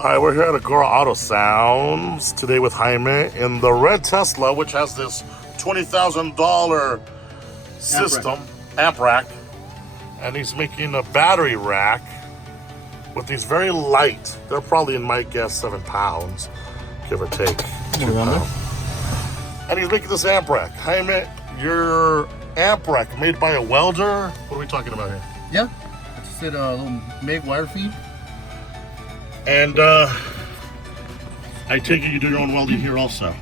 All right, we're here at Agoura Autosound today with Jaime in the red Tesla, which has this $20,000 system, amp rack, and he's making a battery rack with these very light, they're probably, in my guess, 7 pounds, give or take. 2 pounds. And he's making this amp rack. Jaime, your amp rack made by a welder? What are we talking about here? Yeah, I just did a little MIG wire feed. And I take it you do your own welding here also?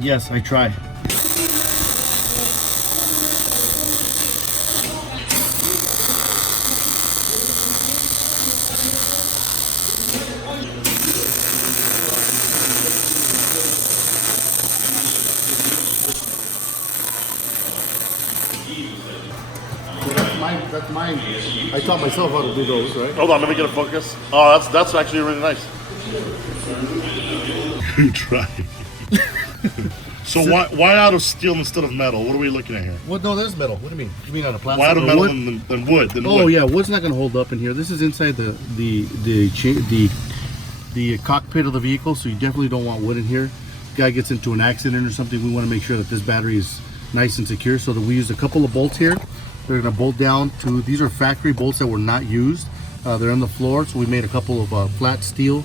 Yes, I try. That's mine. I taught myself how to do those, right? Hold on, let me get a focus. Oh, that's actually really nice. Good try. So why out of steel instead of metal? What are we looking at here? Well, no, there's metal. What do you mean? You mean on a plastic? Why out of metal than wood? Yeah, wood's not going to hold up in here. This is inside the cockpit of the vehicle, so you definitely don't want wood in here. Guy gets into an accident or something, we want to make sure that this battery is nice and secure, so that we use a couple of bolts here. They're going to bolt down to, these are factory bolts that were not used. They're on the floor, so we made a couple of flat steel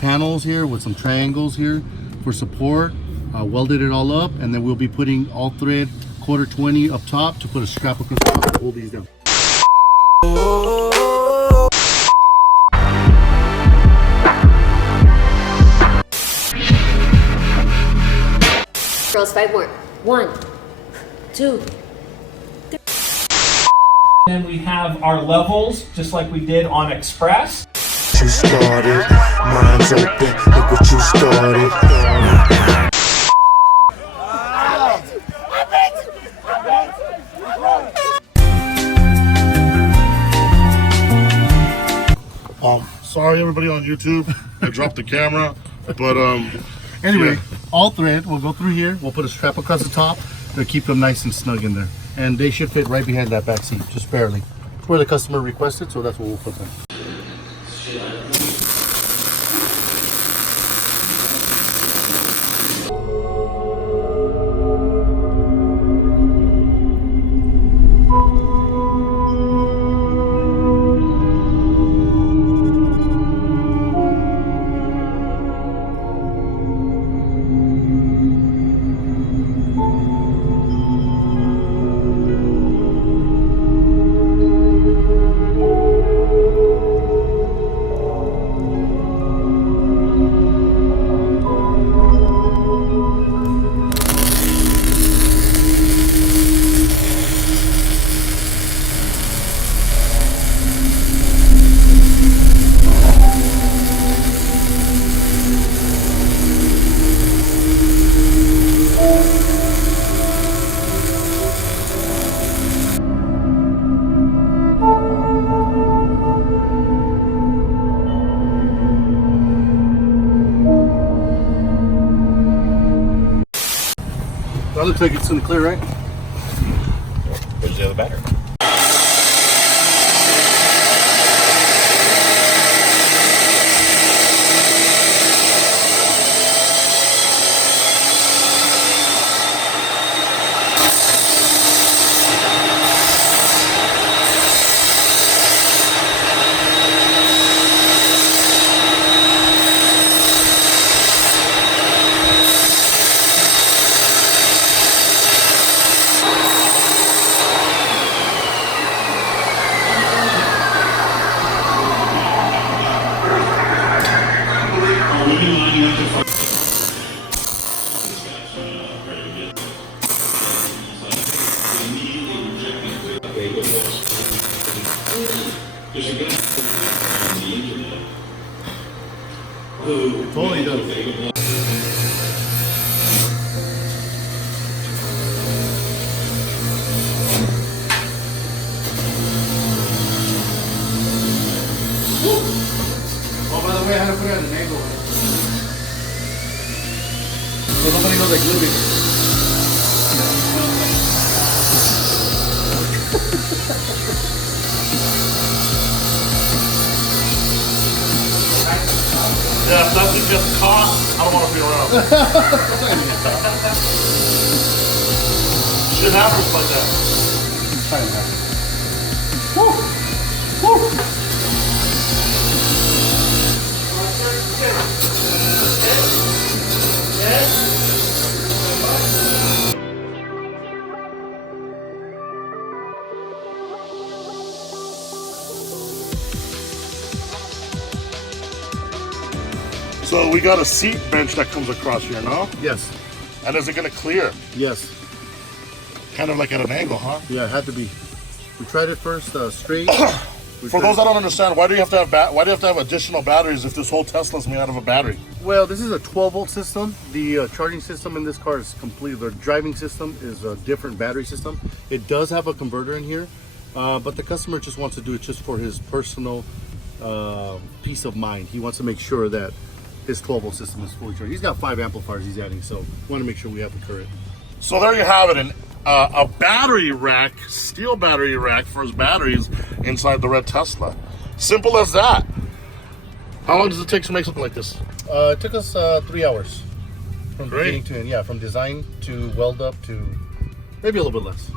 panels here with some triangles here for support. Welded it all up, and then we'll be putting all thread 1/4-20 up top to put a strap across the top to hold these down. Girls, 5 more. 1, 2. And we have our levels, just like we did on Express. You started, mine's open, look what you started. Sorry everybody on YouTube, I dropped the camera, but anyway, yeah. All thread will go through here. We'll put a strap across the top to keep them nice and snug in there. And they should fit right behind that back seat, just barely. It's where the customer requested, so that's where we'll put them. That looks like it's in the clear, right? Where's the other battery? Totally does. Oh, by the way, I had to put it at an angle. So nobody knows I glued it. Yeah, if that thing gets caught, I don't want to be around. Shit happens like that. So we got a seat bench that comes across here, no? Yes. And is it gonna clear? Yes. Kind of like at an angle, huh? Yeah, it had to be. We tried it first straight. For those that don't understand, why do you have to have additional batteries if this whole Tesla's made out of a battery? Well, this is a 12-volt system. The charging system in this car is complete. The driving system is a different battery system. It does have a converter in here, but the customer just wants to do it just for his personal peace of mind. He wants to make sure that his 12-volt system is fully charged. He's got 5 amplifiers he's adding, so we want to make sure we have the current. So there you have it, a battery rack, steel battery rack for his batteries inside the red Tesla. Simple as that. How long does it take to make something like this? It took us 3 hours from Great. beginning to end. Yeah, from design to weld up to maybe a little bit less.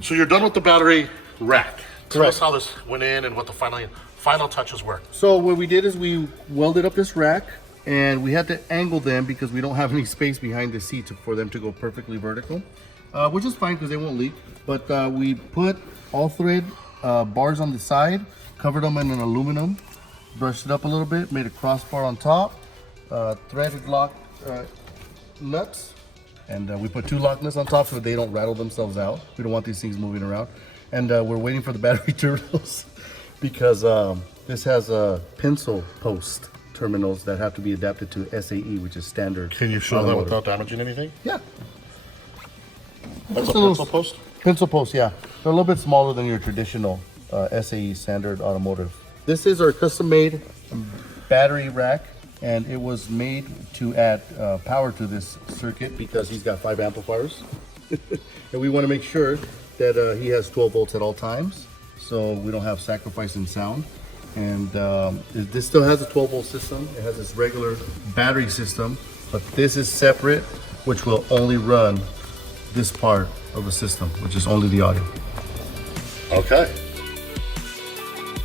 So you're done with the battery rack. Tell Correct. us how this went in and what the final touches were. So what we did is we welded up this rack, and we had to angle them because we don't have any space behind the seat for them to go perfectly vertical, which is fine because they won't leak. But we put all thread bars on the side, covered them in an aluminum, brushed it up a little bit, made a crossbar on top, threaded lock nuts, and we put 2 lock nuts on top so they don't rattle themselves out. We don't want these things moving around. And we're waiting for the battery terminals because this has a pencil post terminals that have to be adapted to SAE, which is standard. Can you show that automotive. without damaging anything? Yeah. That's a Just a little- pencil post? Pencil post, yeah. They're a little bit smaller than your traditional SAE standard automotive. This is our custom-made battery rack, and it was made to add power to this circuit because he's got 5 amplifiers. And we want to make sure that he has 12 volts at all times, so we don't have sacrifice in sound. And this still has a 12-volt system. It has this regular battery system, but this is separate, which will only run this part of the system, which is only the audio. Okay.